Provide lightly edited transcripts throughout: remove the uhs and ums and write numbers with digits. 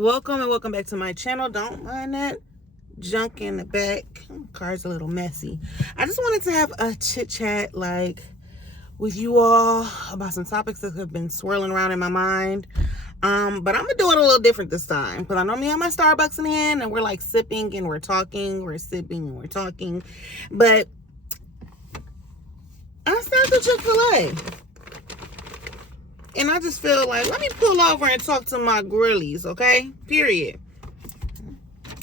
welcome and welcome back to my channel. Don't mind that junk in the back. Car's a little messy. I just wanted to have a chit chat with you all about some topics that have been swirling around in my mind. But I'm gonna do it a little different this time because I normally have my Starbucks in hand and we're like sipping and we're talking, we're sipping and we're talking. But I stopped at Chick-fil-A. And I just feel like, let me pull over and talk to my girlies, okay? Period.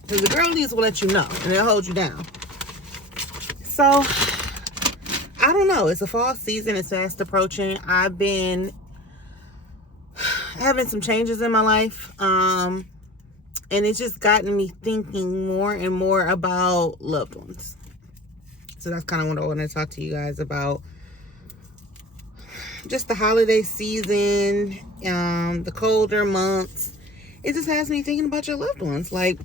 Because the girlies will let you know and they'll hold you down. So, I don't know. It's a fall season. It's fast approaching. I've been having some changes in my life. And it's just gotten me thinking more and more about loved ones. So that's kind of what I want to talk to you guys about. Just the holiday season, the colder months. It just has me thinking about your loved ones. Like,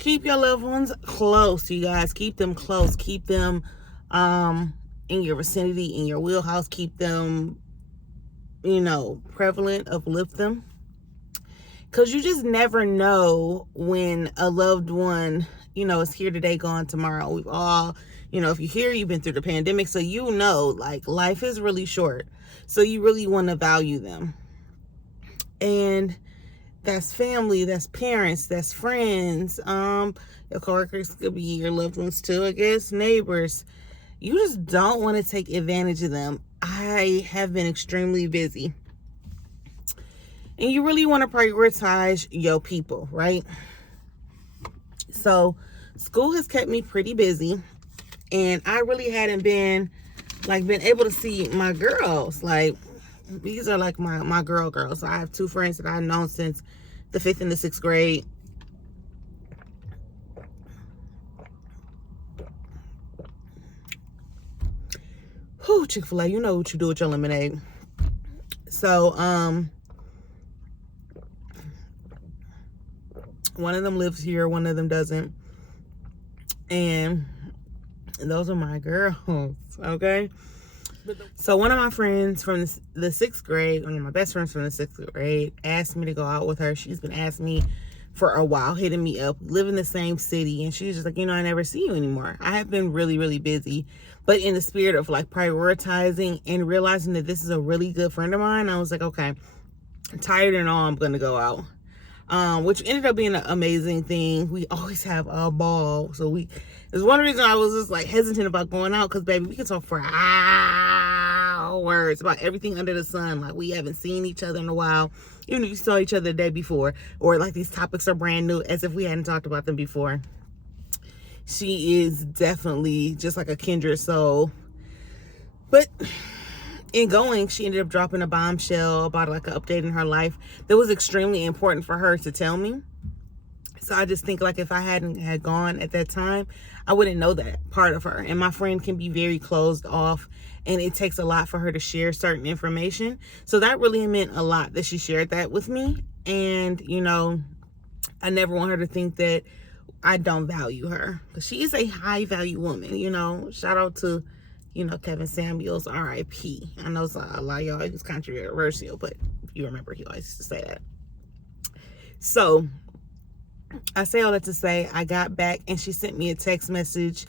keep your loved ones close, you guys. Keep them close. Keep them in your vicinity, in your wheelhouse. Keep them, prevalent. Uplift them. Because you just never know when a loved one, is here today, gone tomorrow. We've all... if you're here, you've been through the pandemic, so life is really short. So you really want to value them. And that's family, that's parents, that's friends. Your coworkers could be your loved ones too, I guess, neighbors. You just don't want to take advantage of them. I have been extremely busy. And you really want to prioritize your people, right? So school has kept me pretty busy. And I really hadn't been able to see my girls. These are my girls. I have two friends that I've known since the 5th and the 6th grade. Whew, Chick-fil-A, you know what you do with your lemonade. So, one of them lives here, one of them doesn't. And those are my girls, okay? So one of my friends from the 6th grade, one of my best friends from the 6th grade, asked me to go out with her. She's been asking me for a while, hitting me up, live in the same city. And she's just like, I never see you anymore. I have been really, really busy. But in the spirit of prioritizing and realizing that this is a really good friend of mine, I was like, okay, I'm tired and all, I'm going to go out. Which ended up being an amazing thing. We always have a ball. So there's one reason I was just hesitant about going out, because baby, we can talk for hours about everything under the sun. We haven't seen each other in a while, even if you saw each other the day before, or these topics are brand new, as if we hadn't talked about them before. She is definitely just like a kindred soul. But in going, she ended up dropping a bombshell about an update in her life that was extremely important for her to tell me. So I just think if I hadn't had gone at that time, I wouldn't know that part of her. And my friend can be very closed off, and it takes a lot for her to share certain information. So that really meant a lot that she shared that with me. And, I never want her to think that I don't value her, because she is a high value woman. Shout out to Kevin Samuels, R.I.P. I know a lot of y'all, it was controversial, but if you remember, he always used to say that. So I say all that to say, I got back and she sent me a text message,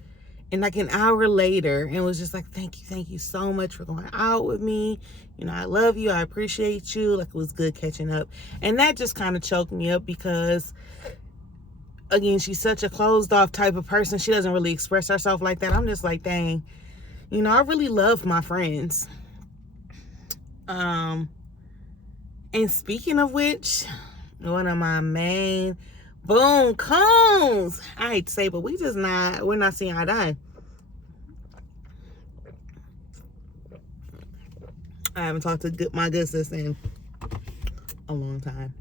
and an hour later, and was just thank you so much for going out with me. I love you. I appreciate you. It was good catching up. And that just kind of choked me up, because again, she's such a closed off type of person. She doesn't really express herself like that. I'm just dang. I really love my friends. And speaking of which, one of my main boom cones, I hate to say, but we're not seeing eye to eye. I haven't talked to my good sis in a long time.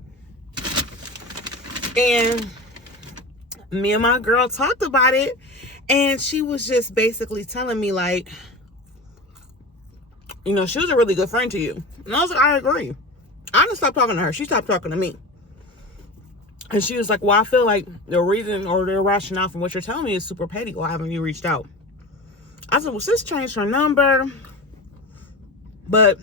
And me and my girl talked about it, and she was just basically telling me she was a really good friend to you. And I was like, I agree. I didn't stop talking to her. She stopped talking to me. And she was like, well, I feel like the reason or the rationale from what you're telling me is super petty. Why haven't you reached out? I said, well, sis changed her number. But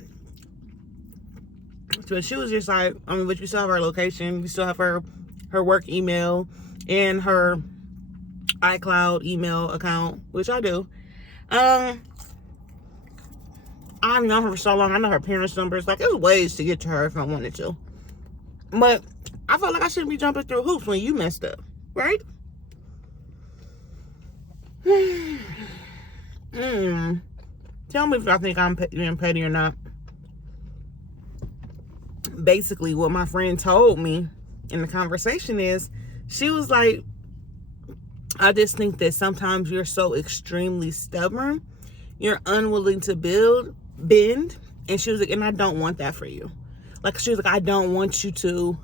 to but she was just like, I mean, but you still have her location, you still have her work email and her iCloud email account, which I do. I've known her for so long. I know her parents' numbers. Like, there's ways to get to her if I wanted to. But I felt like I shouldn't be jumping through hoops when you messed up, right? Tell me if I think I'm being petty or not. Basically, what my friend told me in the conversation is, she was like, I just think that sometimes you're so extremely stubborn, you're unwilling to bend. And she was like, and I don't want that for you. Like, she was like, I don't want you to.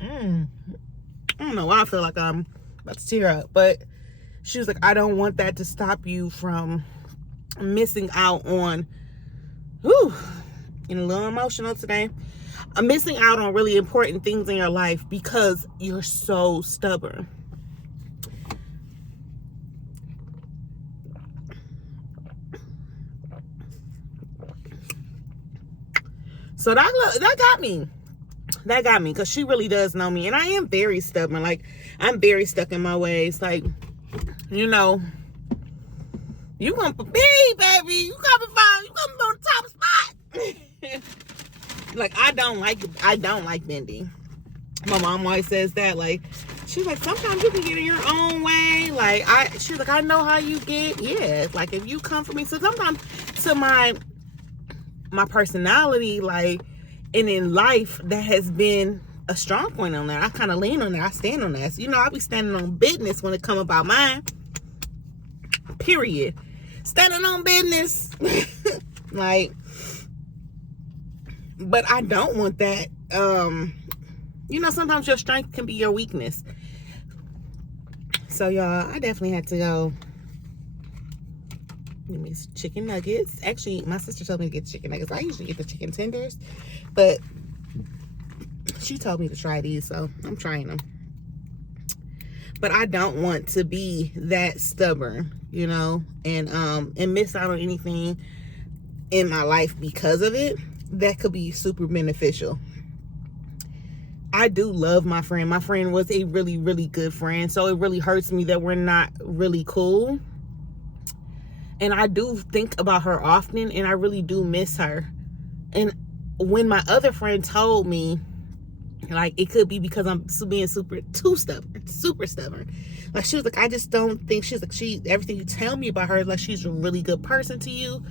I don't know why I feel like I'm about to tear up, but she was like, I don't want that to stop you from missing out on, getting a little emotional today. I'm missing out on really important things in your life because you're so stubborn. So that got me. That got me, because she really does know me. And I am very stubborn. Like, I'm very stuck in my ways. Like, you know, you come for me, baby. You coming on the top spot. Like, I don't like bending. My mom always says that. Like, she's like, sometimes you can get in your own way. Like, she's like, I know how you get. Yeah, like, if you come for me. So sometimes to my personality, like, and in life, that has been a strong point on that. I kind of lean on that. I stand on that. So, you know, I be standing on business when it come about mine. Period. Standing on business. Like, but I don't want that. You know, sometimes your strength can be your weakness. So, y'all, I definitely had to go give me some chicken nuggets. Actually, my sister told me to get chicken nuggets. I usually get the chicken tenders, but she told me to try these, so I'm trying them. But I don't want to be that stubborn, you know, and miss out on anything in my life because of it. That could be super beneficial. I do love my friend. My friend was a really, really good friend, so it really hurts me that we're not really cool. And I do think about her often, and I really do miss her. And when my other friend told me, like, it could be because I'm being super stubborn. Like, she was like, I just don't think, she's like, everything you tell me about her, like, she's a really good person to you.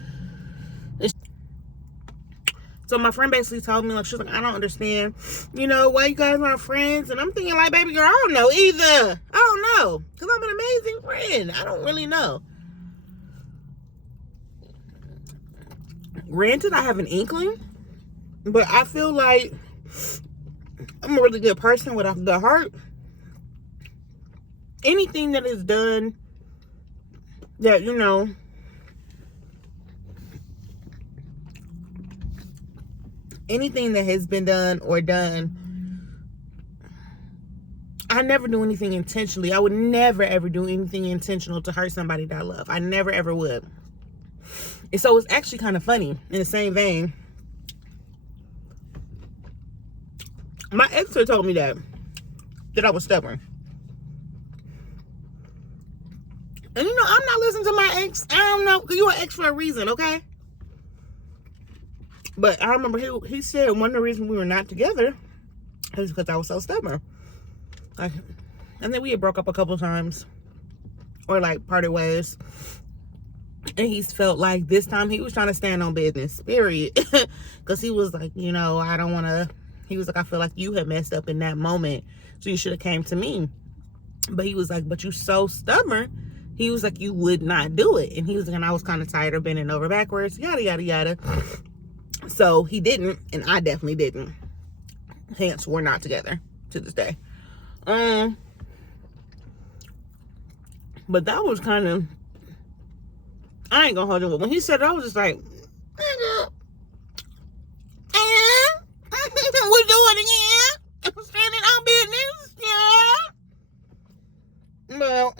So my friend basically told me, like, she's like, I don't understand, you know, why you guys aren't friends. And I'm thinking, like, baby girl, I don't know either. I don't know, because I'm an amazing friend. I don't really know. Granted, I have an inkling, but I feel like I'm a really good person without the heart. Anything that is done that, you know, anything that has been done, I never do anything intentionally. I would never, ever do anything intentional to hurt somebody that I love. I never, ever would. And so it's actually kind of funny, in the same vein. My ex had told me that I was stubborn. And you know, I'm not listening to my ex. I don't know, because you're an ex for a reason, okay? But I remember he said one of the reasons we were not together is because I was so stubborn. Like, and then we had broke up a couple times, or like parted ways. And he felt like this time he was trying to stand on business, period. Because he was like, you know, I don't want to, he was like, I feel like you had messed up in that moment, so you should have came to me. But he was like, but you so stubborn. He was like, you would not do it. And he was like, and I was kind of tired of bending over backwards, yada, yada, yada. So he didn't, and I definitely didn't. Hence, we're not together to this day. But that was kind of, I ain't gonna hold him, but when he said it, I was just like, nigga, we're doing it again. I'm standing on business, yeah. Well,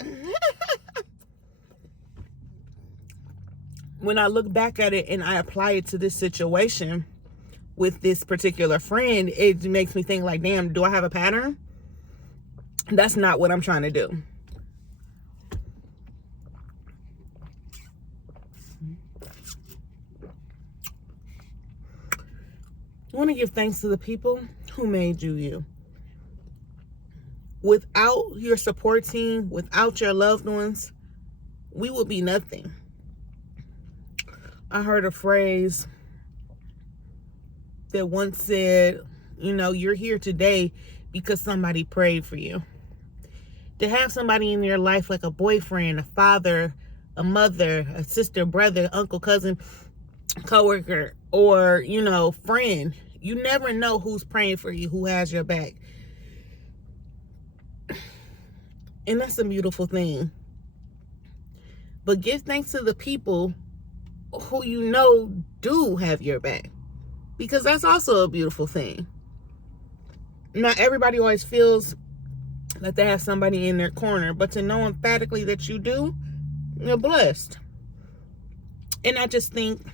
when I look back at it and I apply it to this situation, with this particular friend, it makes me think like, damn, do I have a pattern? That's not what I'm trying to do. I want to give thanks to the people who made you you. Without your support team, without your loved ones, we would be nothing. I heard a phrase that once said, you know, you're here today because somebody prayed for you. To have somebody in your life like a boyfriend, a father, a mother, a sister, brother, uncle, cousin, coworker, or, you know, friend, you never know who's praying for you, who has your back. And that's a beautiful thing. But give thanks to the people who you know do have your back, because that's also a beautiful thing. Not everybody always feels that they have somebody in their corner, but to know emphatically that you do, you're blessed. And I just think,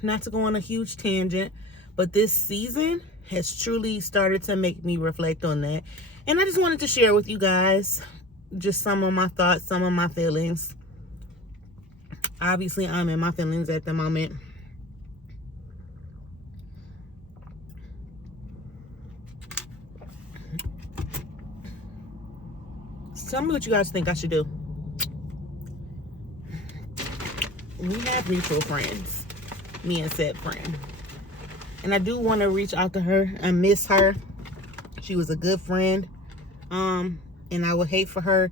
not to go on a huge tangent, but this season has truly started to make me reflect on that. And I just wanted to share with you guys just some of my thoughts, some of my feelings. Obviously, I'm in my feelings at the moment. Tell me what you guys think I should do. We have mutual friends, me and said friend. And I do want to reach out to her. I miss her. She was a good friend. And I would hate for her,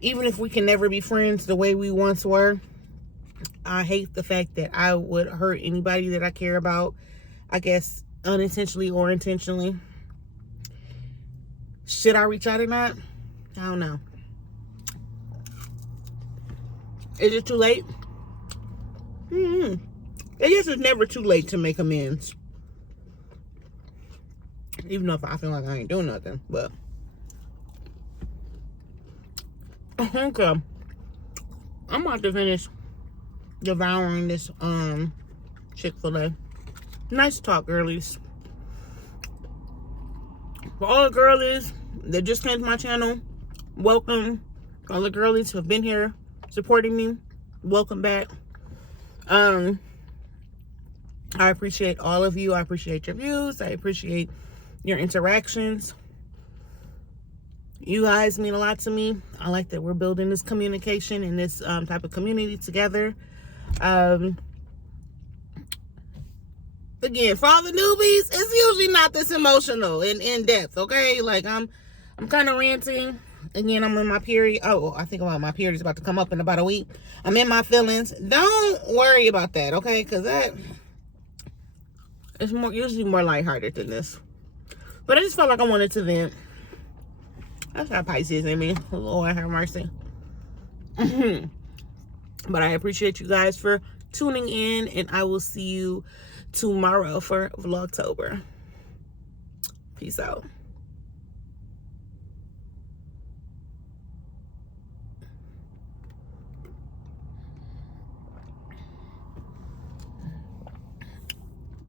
even if we can never be friends the way we once were, I hate the fact that I would hurt anybody that I care about, I guess unintentionally or intentionally. Should I reach out or not? I don't know. Is it too late? I guess it's never too late to make amends. Even though I feel like I ain't doing nothing, but okay. I'm about to finish devouring this Chick-fil-A. Nice talk, girlies. For all the girlies that just came to my channel, welcome. All the girlies who have been here supporting me, welcome back. I appreciate all of you. I appreciate your views. I appreciate your interactions. You guys mean a lot to me. I like that we're building this communication and this type of community together. Again, for all the newbies, it's usually not this emotional and in-depth, okay? Like, I'm kind of ranting. Again, I'm in my period. Oh, I think my period is about to come up in about a week. I'm in my feelings. Don't worry about that, okay? Because that is usually more lighthearted than this. But I just felt like I wanted to vent. That's got Pisces in me. Lord have mercy. But I appreciate you guys for tuning in, and I will see you tomorrow for Vlogtober. Peace out.